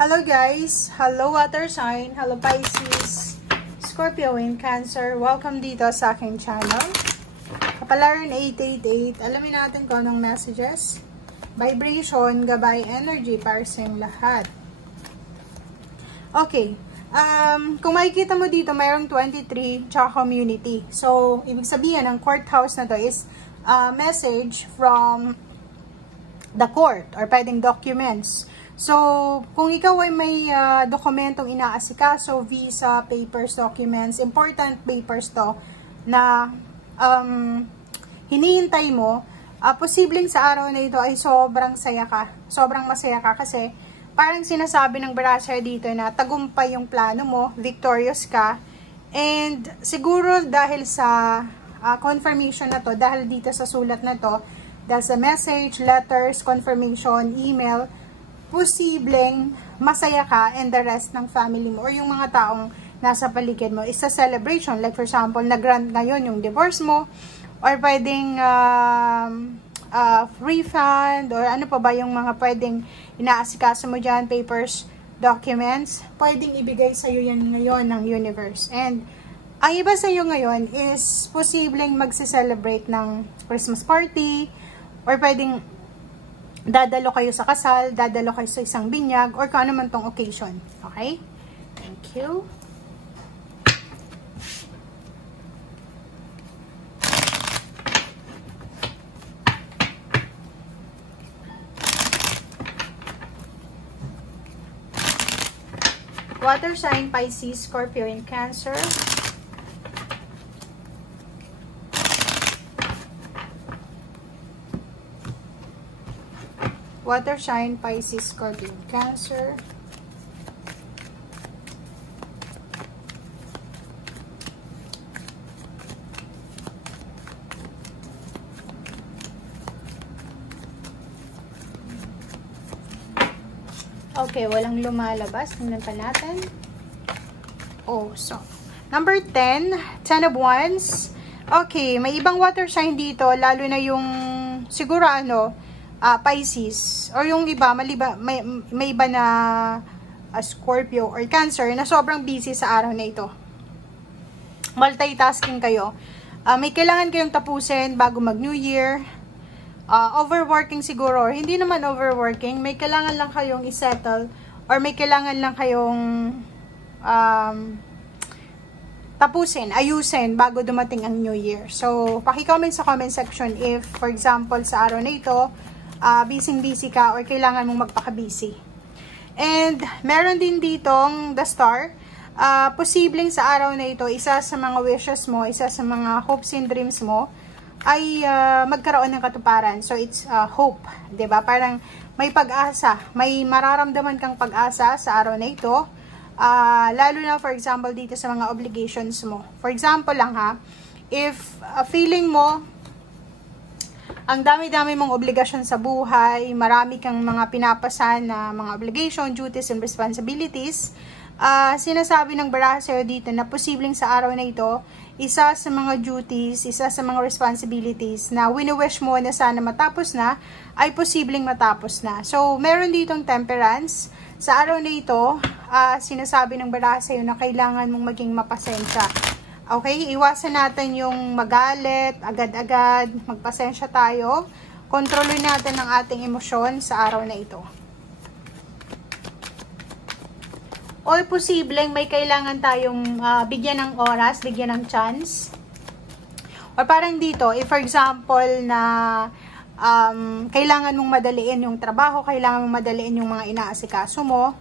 Hello guys! Hello water sign! Hello Pisces! Scorpio and Cancer! Welcome dito sa aking channel. Kapalaran 888. Alamin natin kung anong messages. Vibration, gabay, energy para sa inyong lahat. Okay. Kung makikita mo dito, mayroong 23 tsaka community. So, ibig sabihin, ang courthouse na to is message from the court or pwedeng documents. So, kung ikaw ay may dokumentong inaasikaso, visa, papers, documents, important papers to na hinihintay mo, posibleng sa araw na ito ay sobrang saya ka. Sobrang masaya ka kasi parang sinasabi ng brasher dito na tagumpay yung plano mo, victorious ka. And siguro dahil sa confirmation na to, dahil dito sa sulat na to, dahil sa message, letters, confirmation, email, posibleng masaya ka and the rest ng family mo or yung mga taong nasa paligid mo is a celebration. Like for example, nag-grant ngayon yung divorce mo or pwedeng refund or ano pa ba yung mga pwedeng inaasikaso mo dyan, papers, documents, pwedeng ibigay sa'yo yan ngayon ng universe. And ang iba sa'yo ngayon is posibleng magse-celebrate ng Christmas party or pwedeng dadalo kayo sa kasal, dadalo kayo sa isang binyag, or kung ano man tong occasion. Okay? Thank you. Water sign, Pisces, Scorpio, and Cancer. Water sign, Pisces, Scorpio, Cancer. Okay, walang lumalabas. Tingnan pa natin. Oh, so. Number 10, 10 of Wands. Okay, may ibang water sign dito, lalo na yung siguro Pisces, or yung iba, may iba na Scorpio or Cancer na sobrang busy sa araw na ito. Multitasking kayo. May kailangan kayong tapusin bago mag-New Year. Overworking siguro, or hindi naman overworking, may kailangan lang kayong isettle or may kailangan lang kayong tapusin, ayusin bago dumating ang New Year. So, paki-comment sa comment section if, for example, sa araw na ito, busy ka or kailangan mong magpaka-busy. And meron din ditong the star. Posibleng sa araw na ito, isa sa mga wishes mo, isa sa mga hopes and dreams mo ay magkaroon ng katuparan. So it's hope, 'di ba? Parang may pag-asa, may mararamdaman kang pag-asa sa araw na ito. Lalo na for example dito sa mga obligations mo. For example lang if feeling mo ang dami-dami mong obligasyon sa buhay, marami kang mga pinapasan na mga obligation, duties, and responsibilities, sinasabi ng brasser dito na posibleng sa araw na ito, isa sa mga duties, isa sa mga responsibilities na wini-wish mo na sana matapos na, ay posibleng matapos na. So, meron ditong temperance. Sa araw na ito, sinasabi ng brasser na kailangan mong maging mapasensya. Okay, iwasan natin yung magalit, agad-agad, magpasensya tayo. Kontrolin natin ang ating emosyon sa araw na ito. O posibleng may kailangan tayong bigyan ng oras, bigyan ng chance. O parang dito, if for example na kailangan mong madaliin yung trabaho, kailangan mong madaliin yung mga inaasikaso mo,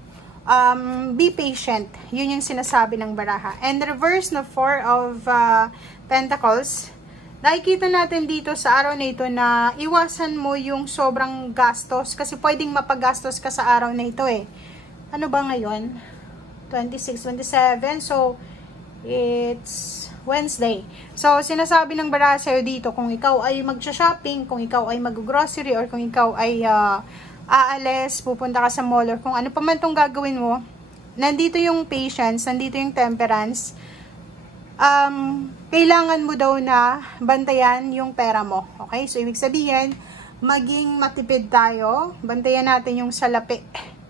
be patient. Yun yung sinasabi ng baraha. And reverse na 4 of Pentacles. Nakikita natin dito sa araw na ito na iwasan mo yung sobrang gastos kasi pwedeng mapagastos ka sa araw na ito Ano ba ngayon? 26, 27. So, it's Wednesday. So, sinasabi ng baraha sa'yo dito kung ikaw ay mag-shopping, kung ikaw ay mag-grocery, or kung ikaw ay aalis, pupunta ka sa mall, or kung ano pa man itong gagawin mo, nandito yung patience, nandito yung temperance, kailangan mo daw na bantayan yung pera mo. Okay? So, ibig sabihin, maging matipid tayo, bantayan natin yung salapi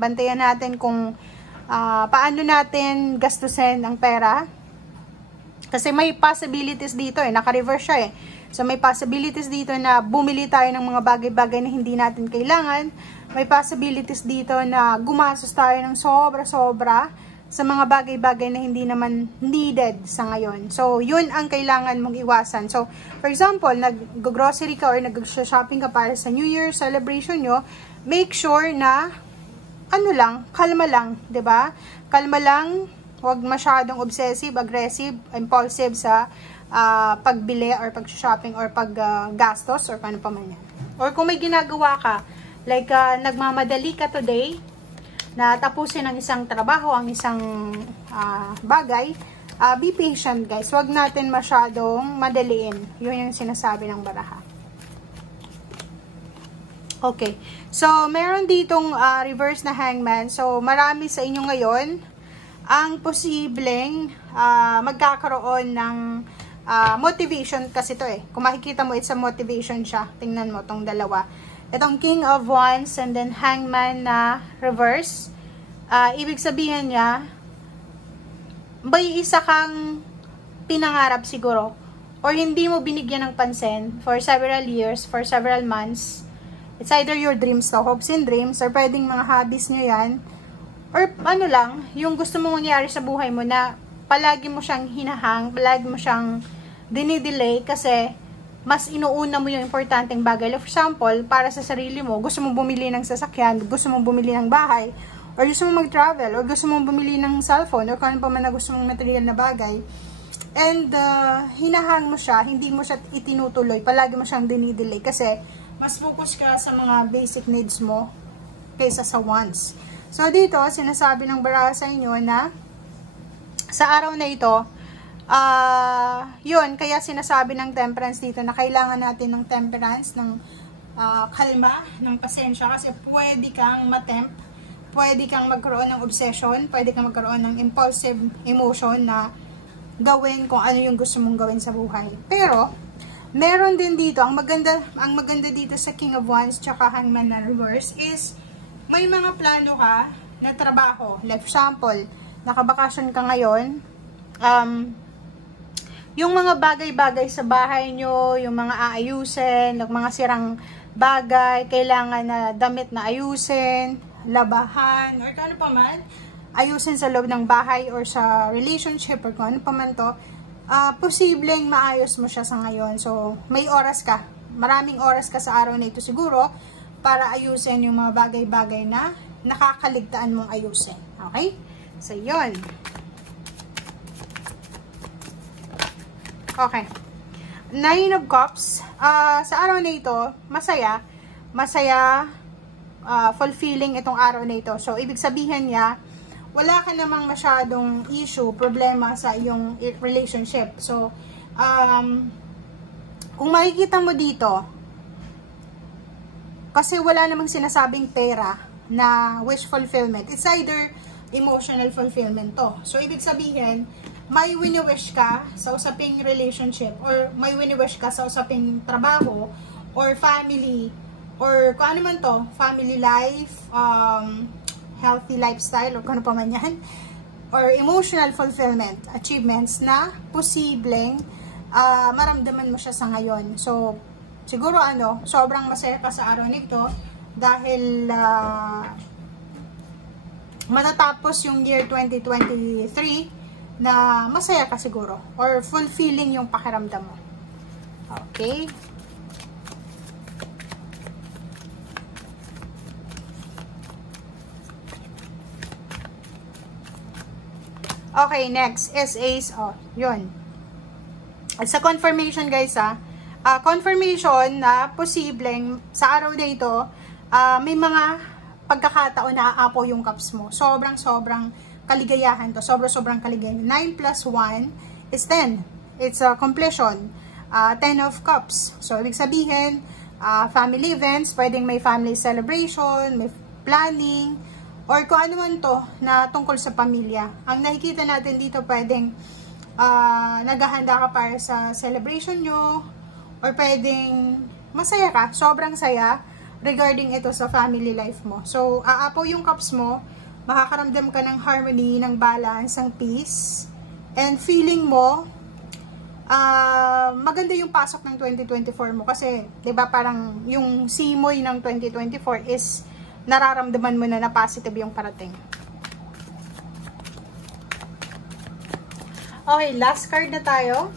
Bantayan natin kung paano natin gastusin ang pera. Kasi may possibilities dito naka-reverse siya So may possibilities dito na bumili tayo ng mga bagay-bagay na hindi natin kailangan. May possibilities dito na gumastos tayo ng sobra-sobra sa mga bagay-bagay na hindi naman needed sa ngayon. So yun ang kailangan mong iwasan. So for example, nag-grocery ka or nag-shopping ka para sa New Year celebration nyo, make sure na kalma lang, 'di ba? Kalma lang, huwag masyadong obsessive, aggressive, impulsive sa pagbili or pag-shopping or paggastos or paano pa man yan. Or kung may ginagawa ka, like nagmamadali ka today na tapusin ang isang trabaho, ang isang bagay, be patient guys. Huwag natin masyadong madaliin. Yun yung sinasabi ng baraha. Okay. So, meron ditong reverse na hangman. So, marami sa inyo ngayon ang posibleng magkakaroon ng motivation kasi to Kung makikita mo, it's a motivation siya. Tingnan mo tong dalawa. Itong King of Wands and then Hangman na reverse. Ibig sabihin niya, may isa kang pinangarap siguro or hindi mo binigyan ng pansin for several years, for several months. It's either your dreams to, hopes and dreams, or pwedeng mga hobbies nyo yan. Or yung gusto mong mangyari sa buhay mo na palagi mo siyang hinahang, palagi mo siyang dinidelay kasi mas inuuna mo yung importanteng bagay. Like for example, para sa sarili mo, gusto mong bumili ng sasakyan, gusto mong bumili ng bahay, or gusto mong mag-travel, or gusto mong bumili ng cellphone, or kung ano pa man na gusto mong material na bagay. And hinahang mo siya, hindi mo siya itinutuloy, palagi mo siyang dinidelay kasi mas focus ka sa mga basic needs mo kaysa sa wants. So, dito, sinasabi ng baraha sa inyo na sa araw na ito, yun, kaya sinasabi ng temperance dito na kailangan natin ng temperance, ng kalma, ng pasensya, kasi pwede kang matempt, pwede kang magkaroon ng obsession, pwede kang magkaroon ng impulsive emotion na gawin kung ano yung gusto mong gawin sa buhay. Pero, meron din dito, ang maganda dito sa King of Wands tsaka Hangman na reverse is may mga plano ka na trabaho. Like for example, nakabakasyon ka ngayon, yung mga bagay-bagay sa bahay nyo, yung mga aayusin, yung mga sirang bagay, kailangan na damit na ayusin, labahan, or kung ano pa man, ayusin sa loob ng bahay or sa relationship or kung ano pa man to, posibleng maayos mo siya sa ngayon. So, may oras ka. Maraming oras ka sa araw na ito siguro para ayusin yung mga bagay-bagay na nakakaligtaan mong ayusin. Okay? So, yun. Okay. Nine of Cups. Sa araw na ito, masaya. Masaya, fulfilling itong araw na ito. So, ibig sabihin niya, wala ka namang masyadong issue, problema sa iyong relationship. So, kung makikita mo dito, kasi wala namang sinasabing pera na wish fulfillment. It's either emotional fulfillment to. So, ibig sabihin, may wini-wish ka sa usaping relationship or may wini-wish ka sa usaping trabaho or family or kung ano man to, family life, healthy lifestyle o kung ano pa man yan, or emotional fulfillment, achievements na posibleng maramdaman mo siya sa ngayon. So, siguro sobrang masaya ka sa araw nito dahil matatapos yung year 2023 na masaya ka siguro or fulfilling yung pakiramdam mo. Okay? Okay, next is Ace. Yun. Sa confirmation, guys, confirmation na posibleng sa araw na ito, may mga pagkakataon na aapaw yung cups mo. Sobrang kaligayahan to. Sobrang kaligayahan. 9 plus 1 is 10. It's a completion. 10 of cups. So, ibig sabihin, family events, pwedeng may family celebration, may planning, or kung ano man to na tungkol sa pamilya. Ang nakikita natin dito pwedeng naghahanda ka para sa celebration nyo or pwedeng masaya ka, sobrang saya regarding ito sa family life mo. So, aapaw yung cups mo, makakaramdam ka ng harmony, ng balance, ng peace, and feeling mo, maganda yung pasok ng 2024 mo. Kasi, di ba parang yung simoy ng 2024 is nararamdaman mo na positive yung parating. Okay, last card na tayo.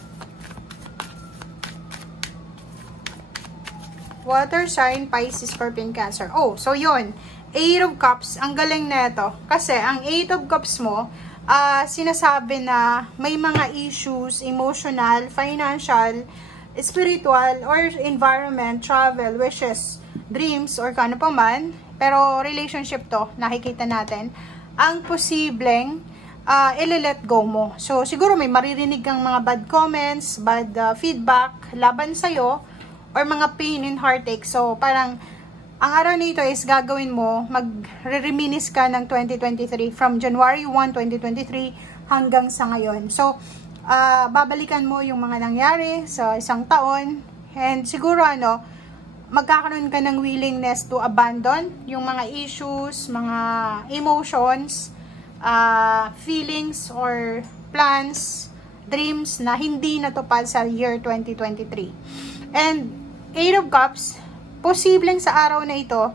Water sign, Pisces, Scorpion, Cancer. Oh, so yun. 8 of Cups, ang galing na ito. Kasi, ang 8 of Cups mo, sinasabi na may mga issues, emotional, financial, spiritual, or environment, travel, wishes, dreams, or kano pa man. Pero, relationship to, nakikita natin. Ang posibleng, i-let go mo. So, siguro may maririnig kang mga bad comments, bad feedback, laban sa'yo, or mga pain and heartache. So, parang, ang araw nito is gagawin mo, mag-reminisce ka ng 2023 from January 1, 2023 hanggang sa ngayon. So, babalikan mo yung mga nangyari sa isang taon and siguro magkakaroon ka ng willingness to abandon yung mga issues, mga emotions, feelings or plans, dreams na hindi natupad sa year 2023. And 8 of Cups, posibleng sa araw na ito,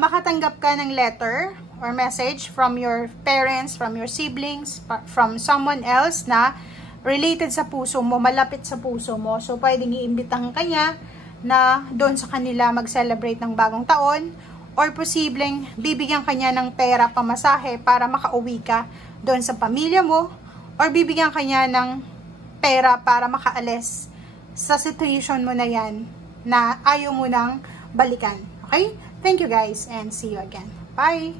makatanggap ka ng letter or message from your parents, from your siblings, from someone else na related sa puso mo, malapit sa puso mo. So, pwedeng iimbitahan ka niya na doon sa kanila mag-celebrate ng bagong taon, or posibleng bibigyan ka niya ng pera pamasahe para makauwi ka doon sa pamilya mo, or bibigyan ka niya ng pera para makaalis sa situation mo na yan na ayaw mo nang balikan. Okay? Thank you guys and see you again. Bye!